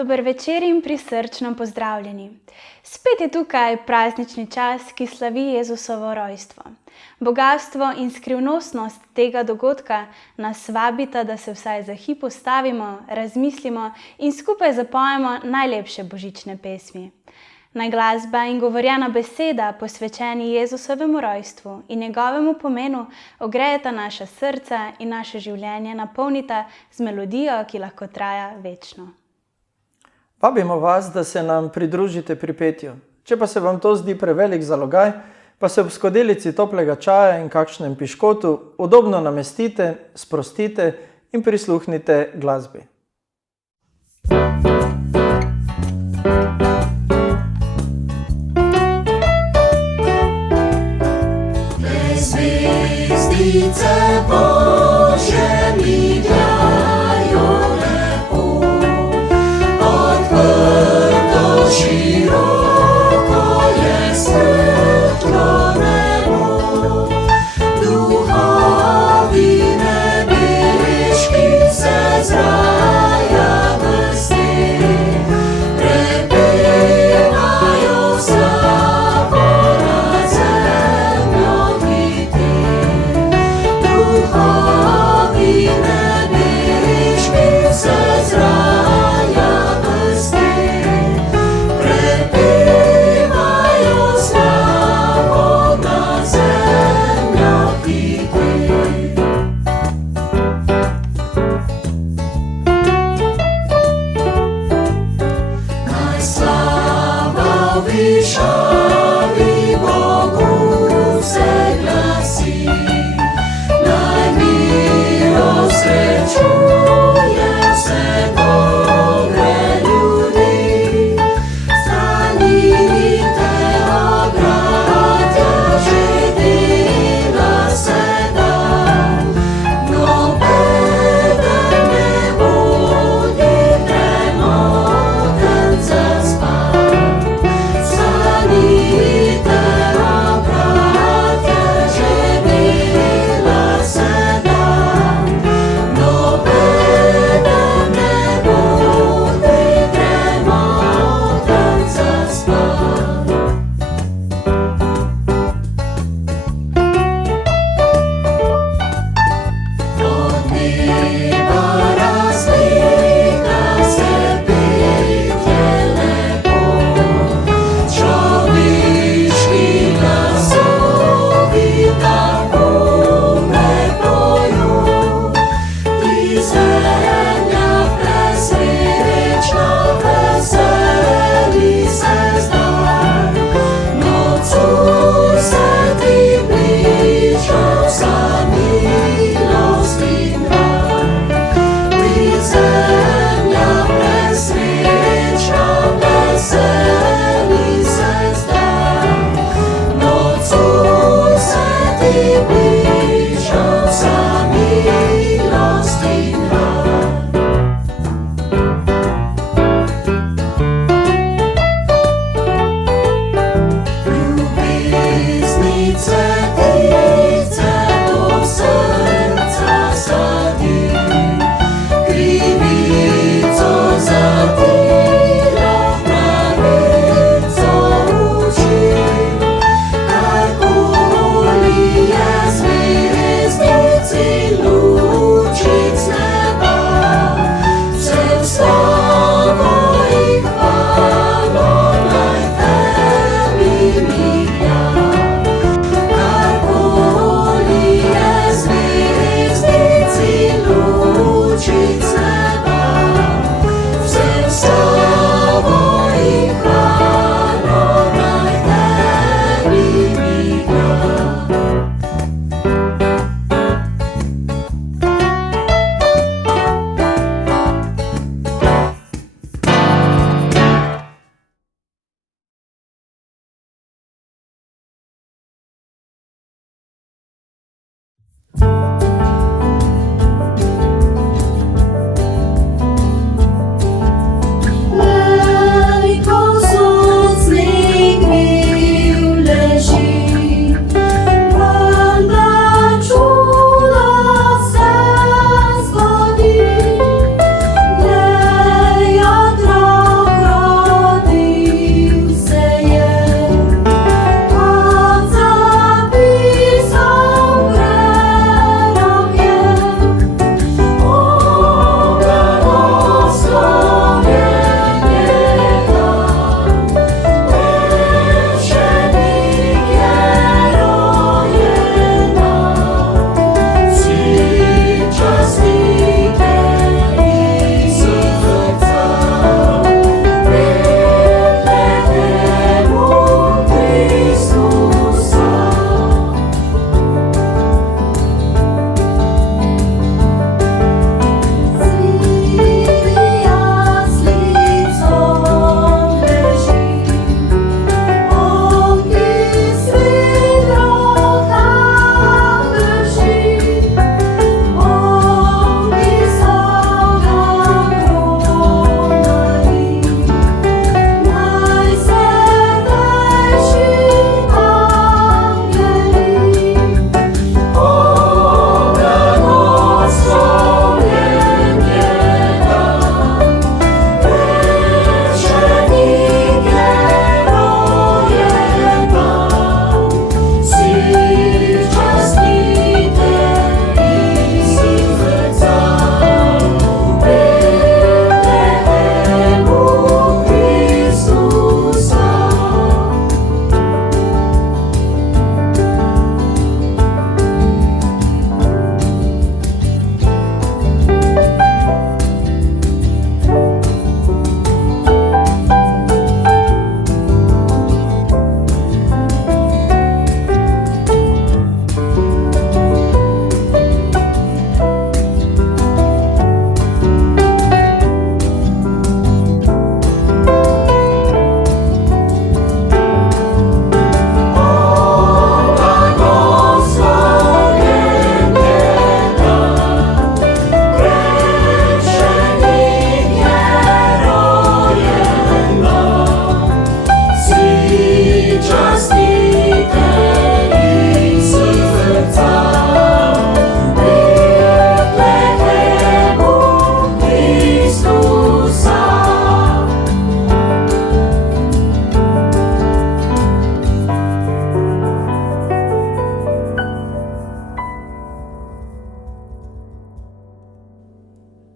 Dober večer in prisrčno pozdravljeni. Spet je tukaj praznični čas, ki slavi Jezusovo rojstvo. Bogastvo in skrivnostnost tega dogodka nas vabita, da se vsaj za hip ustavimo, razmislimo in skupaj zapojemo najlepše božične pesmi. Naj glasba in govorjena beseda, posvečeni Jezusovemu rojstvu in njegovemu pomenu, ogrejeta naša srca in naše življenje napolnita z melodijo, ki lahko traja večno. Vabimo vas, da se nam pridružite pri petju. Če pa se vam to zdi prevelik zalogaj, pa se ob skodelici toplega čaja in kakšnem piškotu udobno namestite, sprostite in prisluhnite glasbi. Zvezdice Božje migajo lepo, odprto široko je svetlo nebo. Duhovi nebeški se z raja vrsti, prepevajo slavo nad zemljo viti. Duhovi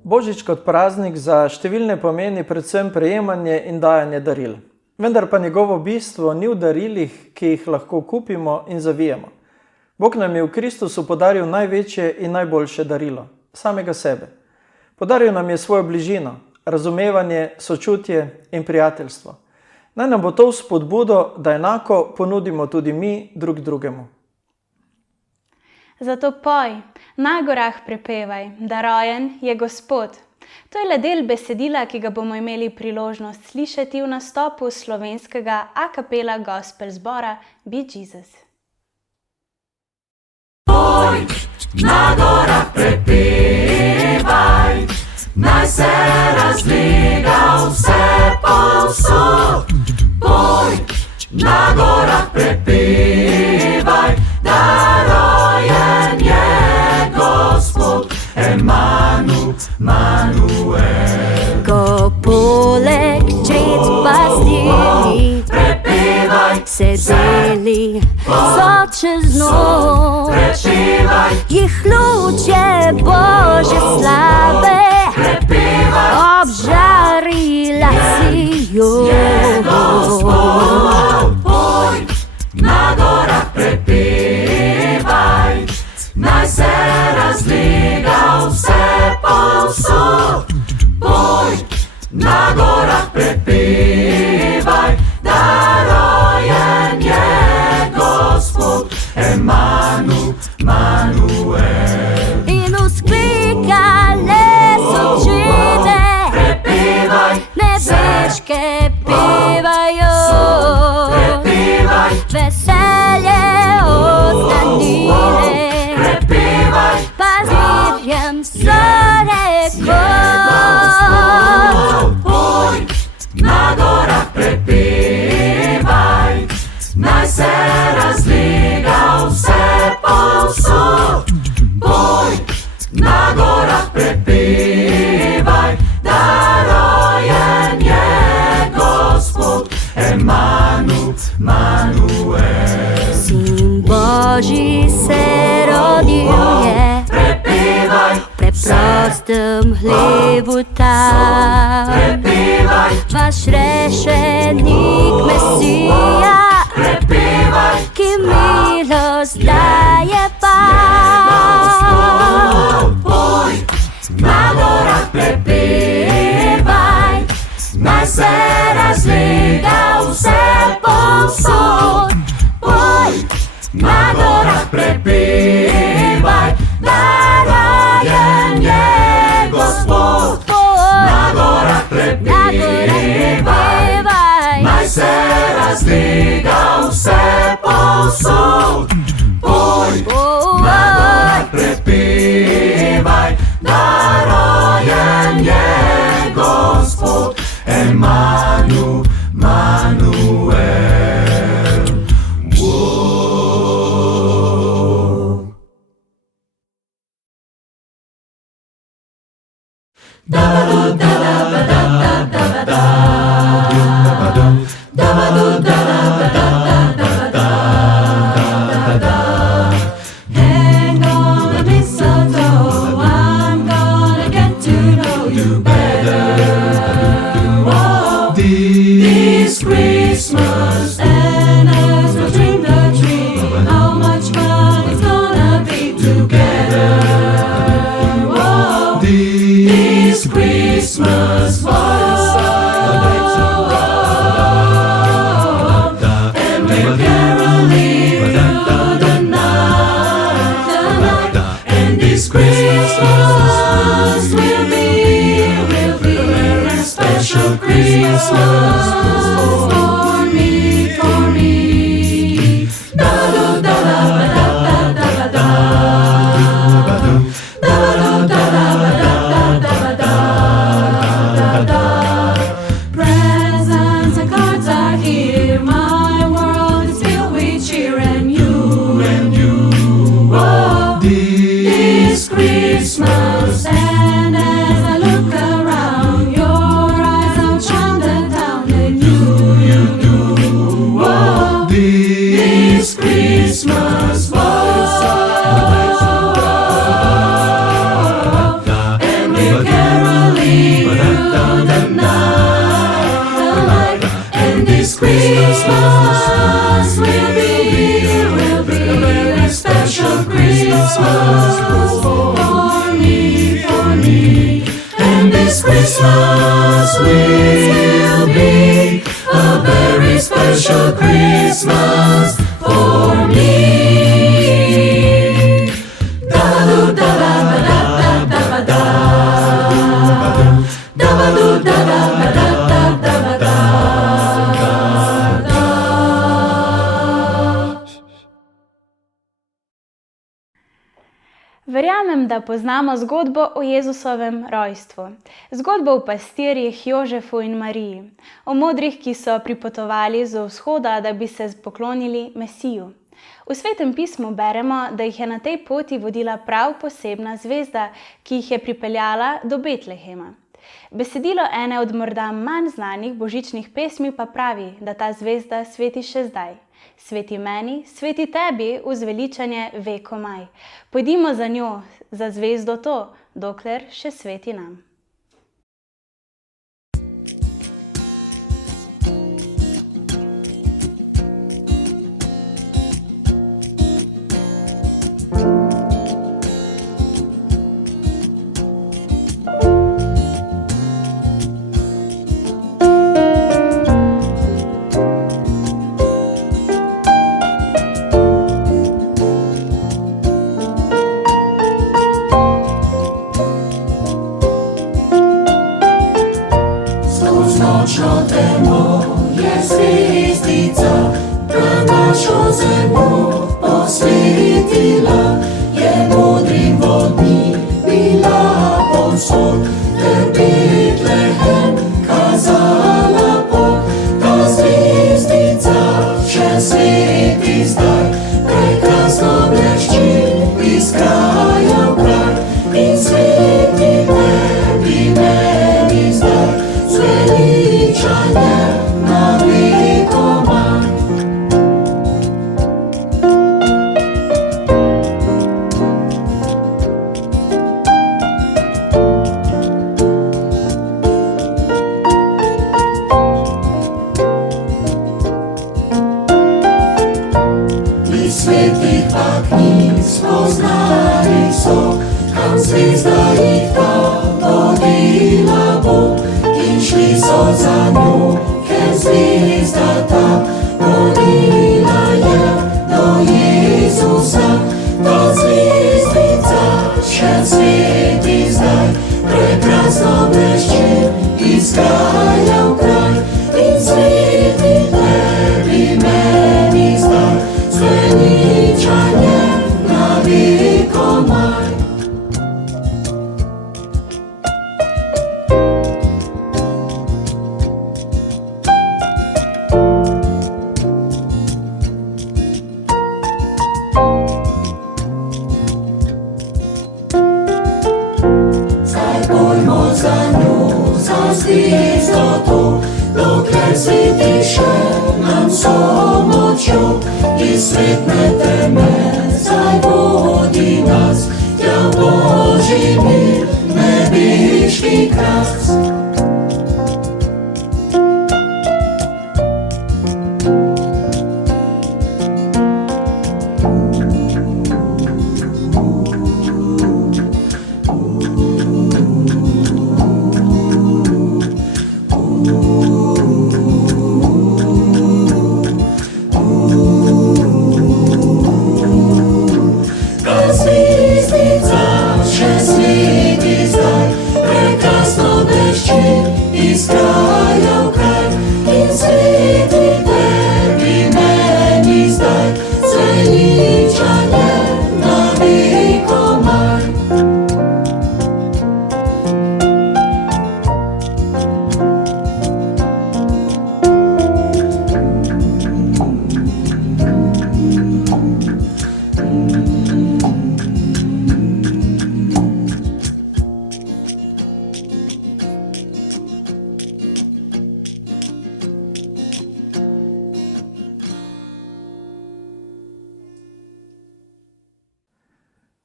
Božič kot praznik za številne pomeni predvsem prejemanje in dajanje daril. Vendar pa njegovo bistvo ni v darilih, ki jih lahko kupimo in zavijemo. Bog nam je v Kristusu podaril največje in najboljše darilo, samega sebe. Podaril nam je svojo bližino, razumevanje, sočutje in prijateljstvo. Naj nam bo to vzpodbudo, da enako ponudimo tudi mi drug drugemu. Zato poj, na gorah prepevaj, da rojen je Gospod. To je le del besedila, ki ga bomo imeli priložnost slišati v nastopu slovenskega a cappella gospel zbora Be Jesus. Poj, na gorah prepevaj, naj se razlega vse povsod. Poj, na gorah prepevaj, da rojen je Gospod, Emanuel. Ko poleg čet pastiri Prepevaj, sedeli so čez noč, prepevaj, jih luče Božje slave prepevaj, obžarila si jo. Poj, na gorah prepevaj, naj se razlega vse povsod. Poj, na gorah prepevaj, da rojen je Gospod, Emanuel. In vzklikale so čete, Prepevaj, nebeške pevajo, prepevaj, veselje oznanile, prepevaj, pazdirjem so rekoč. Poj, na gorah prepevaj, naj se razlega vse povsod. Poj, na gorah prepevaj, da rojen je Gospod, Emanuel. Sin Božji se rodil je, Prepevaj, preprostem hlebu tam. prepevaj, Vaš rešenik Mesija, prepevaj, ki milost daje Poj, na gorah prepevaj, naj se razlega vse povsod. Poj, na gorah prepevaj, da rojen je Gospod. Na gorah prepevaj, naj se razlega vse povsod. Poj, na gorah prepevaj, da rojen je Gospod, Emanuel. Hang on the mistletoe, I'm gonna get to know you better. Whoa, this Christmas, Santa's will trim the tree. How much fun it's gonna be together. Whoa, this Christmas, whoa, and we're caroling through the night, and this Christmas will be a special Christmas for me. Da da da da da da da da da da. Presents and cards are here. My world is filled with cheer, and you. Oh, this Christmas, and as I look around, your eyes outshine the town. Verjamem, da poznamo zgodbo o Jezusovem rojstvu, zgodbo o pastirjih Jožefu in Mariji, o modrih, ki so pripotovali z vzhoda, da bi se poklonili Mesiju. V Svetem pismu beremo, da jih je na tej poti vodila prav posebna zvezda, ki jih je pripeljala do Betlehema. Besedilo ene od morda manj znanih božičnih pesmi pa pravi, da ta zvezda sveti še zdaj. Sveti meni, sveti tebi, v zveličanje vekomaj. Pojdimo za njo, za zvezdo to, dokler še sveti nam. Nočno temo je zvezdica, da našo zemljo posvetila, je modrim vodni bila povsod, ter Betlehem kazala pot. Ta zvezdica še sveti zdaj, prekrasno blešči iz kraja v kraj, in sveti tebi meni zdaj. Zveličanje na vekomaj. Iz svetih pa knjig spoznali so, kam zvezda jih ta vodila bo. In šli so za njo, ker zvezda ta vodila je do Jezusa. Ta zvezdica še sveti zdaj, prekrasno blešči iz kraja v kraj, in sveti tebi meni zdaj, zveličanje na vekomaj. Za njo, za zvezdo to, dokler sveti še nam so močjo, iz svetne teme zdaj vodi nas, tja v Božji mir, nebeški kras. Iz kraja v kraj, in sveti tebi meni zdaj, zveličanje na vekomaj.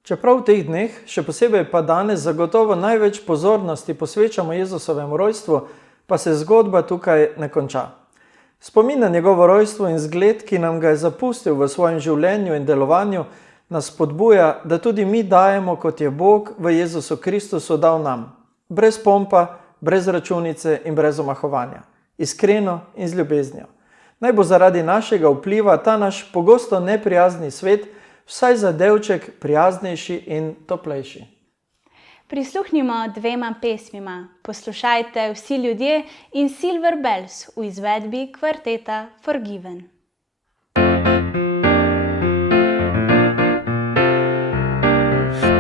Čeprav v teh dneh, še posebej pa danes, zagotovo največ pozornosti posvečamo Jezusovemu rojstvu, pa se zgodba tukaj ne konča. Spomin na njegovo rojstvo in zgled, ki nam ga je zapustil v svojem življenju in delovanju, nas spodbuja, da tudi mi dajemo, kot je Bog v Jezusu Kristusu dal nam. Brez pompa, brez računice in brez omahovanja. Iskreno in z ljubeznijo. Naj bo zaradi našega vpliva ta naš pogosto neprijazni svet vsaj za delček prijaznejši in toplejši. Prisluhnimo dvema pesmima. Poslušajte Vsi ljudje in Silver Bells v izvedbi kvarteta Forgiven.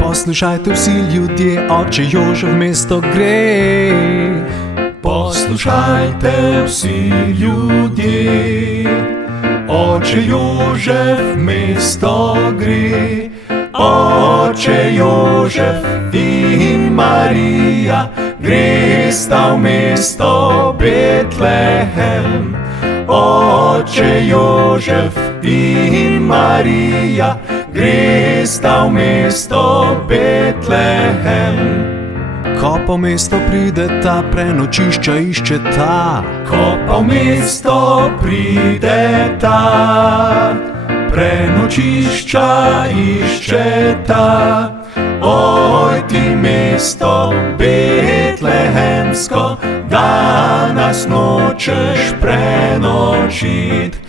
Poslušajte vsi ljudje, oče Jožef mesto gre. Poslušajte vsi ljudje, oče Jožef mesto gre. Oče Jožef in Marija gresta v mesto Betlehem. Oče Jožef in Marija gresta v mesto Betlehem. Ko pa v mesto prideta, prenočišča iščeta. Ko pa v mesto prideta, prenočišča iščeta. Oj, ti mesto betlehemsko, da nas nočeš prenočit.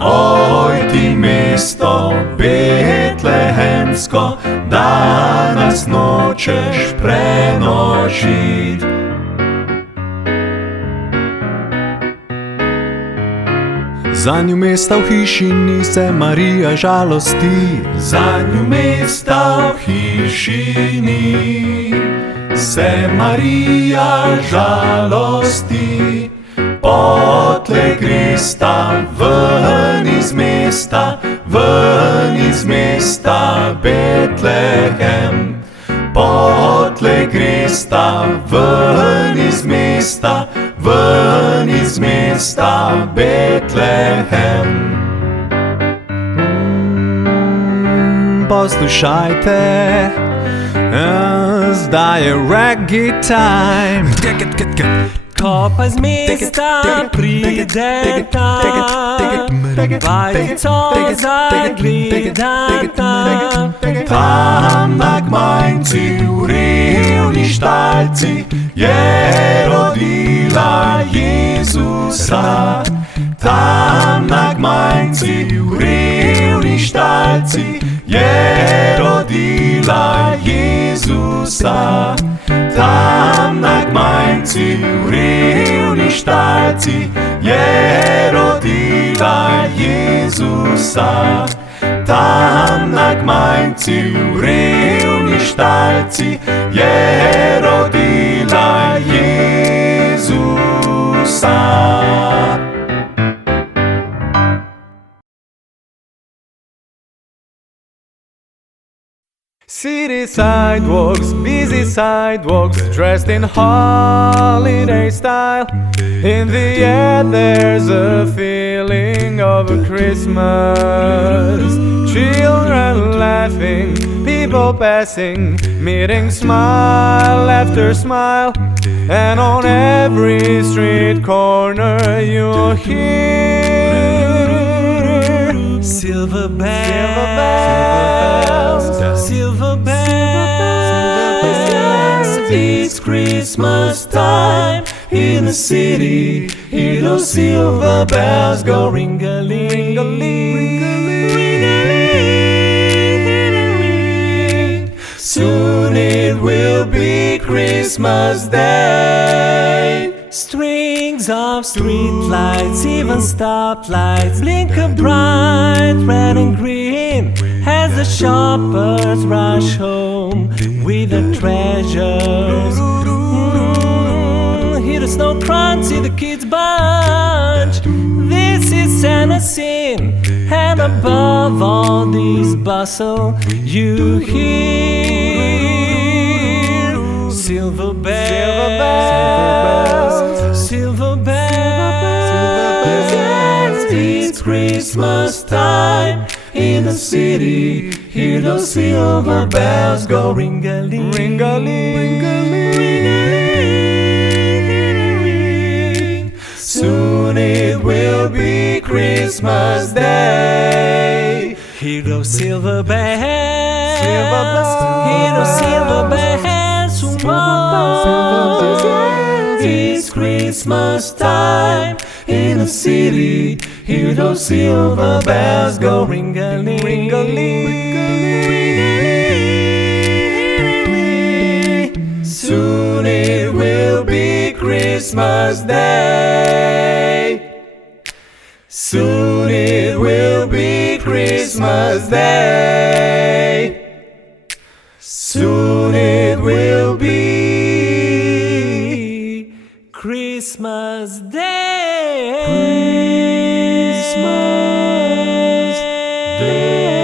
Oj, ti mesto betlehemsko, da nas nočeš prenočit. Za nju mesta v hiši se Marija žalosti. Za nju mesta v hiši se Marija žalosti. Potle gresta ven iz mesta Betlehem. Potle gresta ven iz mesta Betlehem. Poslušajte, zdaj je reggae time. Ko pa z mesta prideta, vajco zagledata. Tam na Gmajnci v revni štalci je rodila Jezusa. Tam na Gmajnci v revni štalci je rodila Jezusa. Tam na Gmajnci v revni štalci je rodila Jezusa. Tam na Gmajnci v revni štalci je rodila Jezusa. City sidewalks, busy sidewalks, dressed in holiday style. In the air there's a feeling of a Christmas. Children laughing, people passing, meeting smile after smile. And on every street corner you'll hear silver bells, silver bells. It's Christmas time in the city. Hear those silver bells go ring-a-ling, ring-a-ling. Soon it will be Christmas Day. Strings of streetlights, even stoplights, blink a bright red and green as the shoppers rush home with their treasures. Hear the snow crunch, see the kids bunch. This is Santa's scene, and above all this bustle, you hear silver bells, silver bells. It's Christmas time in the city. Hear those silver bells go ring-a-ling, ring-a-ling, ring-a-ling. Soon it will be Christmas Day. Hear those silver bells, hear those silver bells. It's Christmas time in the city. Hear those silver bells go ring-a-ling, ring-a-ling. Soon it will be Christmas Day. Soon it will be Christmas Day. Soon it will be Christmas Day. Christmas Day.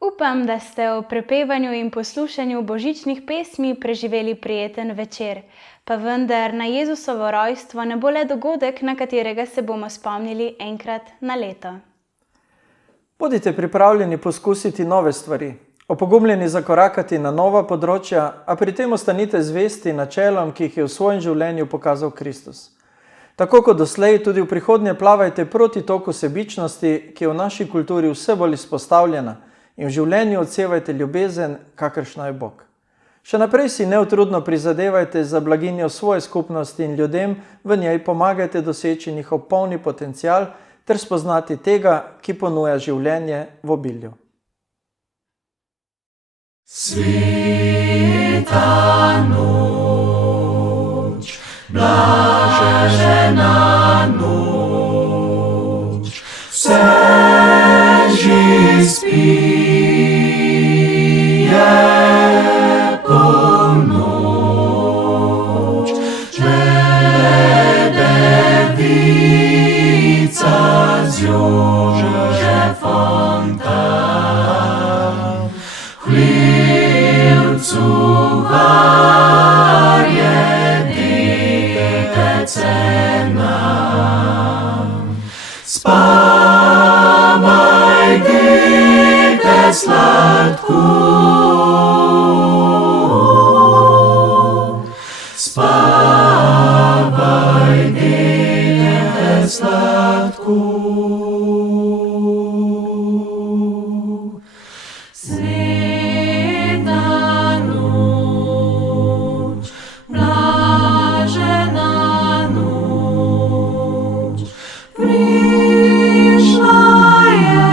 Upam, da ste o prepevanju in poslušanju božičnih pesmi preživeli prijeten večer, pa vendar na Jezusovo rojstvo ne bo le dogodek, na katerega se bomo spomnili enkrat na leto. Bodite pripravljeni poskusiti nove stvari, opogumljeni zakorakati na nova področja, a pri tem ostanite zvesti načelom, ki jih je v svojem življenju pokazal Kristus. Tako kot doslej, tudi v prihodnje plavajte proti toku sebičnosti, ki je v naši kulturi vse bolj izpostavljena, in v življenju odsevajte ljubezen, kakršna je Bog. Še naprej si neutrudno prizadevajte za blaginjo svoje skupnosti in ljudem v njej pomagajte doseči njihov polni potencial ter spoznati tega, ki ponuja življenje v obilju. Sveta noč, blažena noč, vse že spi, je polnoč, devica z Jožefom tam, hlivcu varje detece nam. Spavaj, dete sladko, spavaj, dete sladko. Sveta noč, blažena noč, prišla je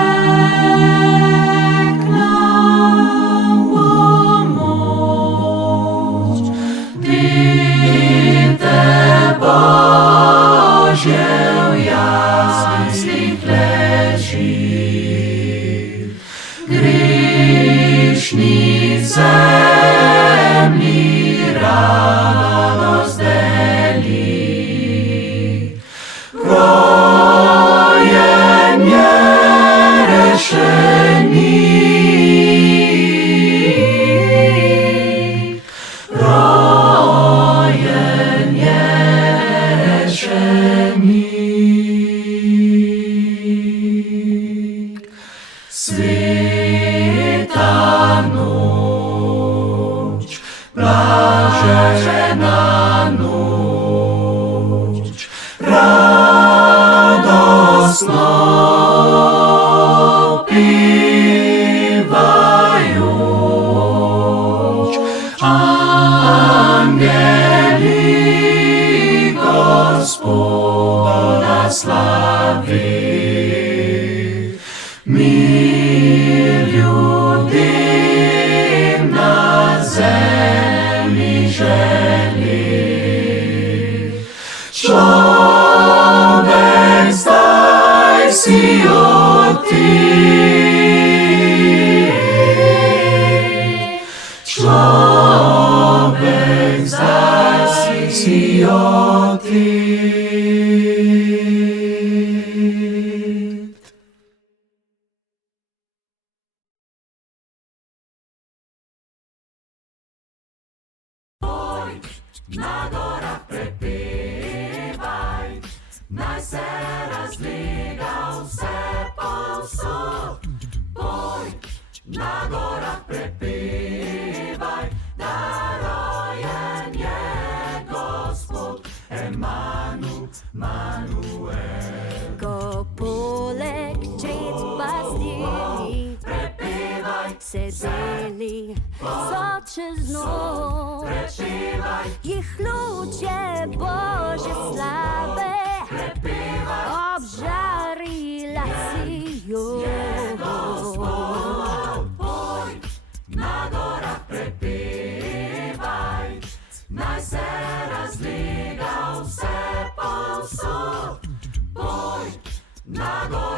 k nam pomoč. Dite Božje v jaslih leži, grešni zemlji radost deli. Rojen je rešenik, rojen je rešenik. Sveta noč, blažena noč, radostno pevajoč, angeli Gospoda slavi. Mir ljudem na zemlji želi. Človek zdaj si odtit, človek zdaj si odtit. Na gorah prepevaj, naj se razlega vse povsod. Boj, na gorah prepevaj, da rojen je Gospod, Emanuel. Ko poleg čred pastiri Prepevaj, sedeli so čez noč, prepevaj, jih luče Božje slave obžarila si jo. boj, na gorah prepevaj, naj se razlega vse povsod. na gora.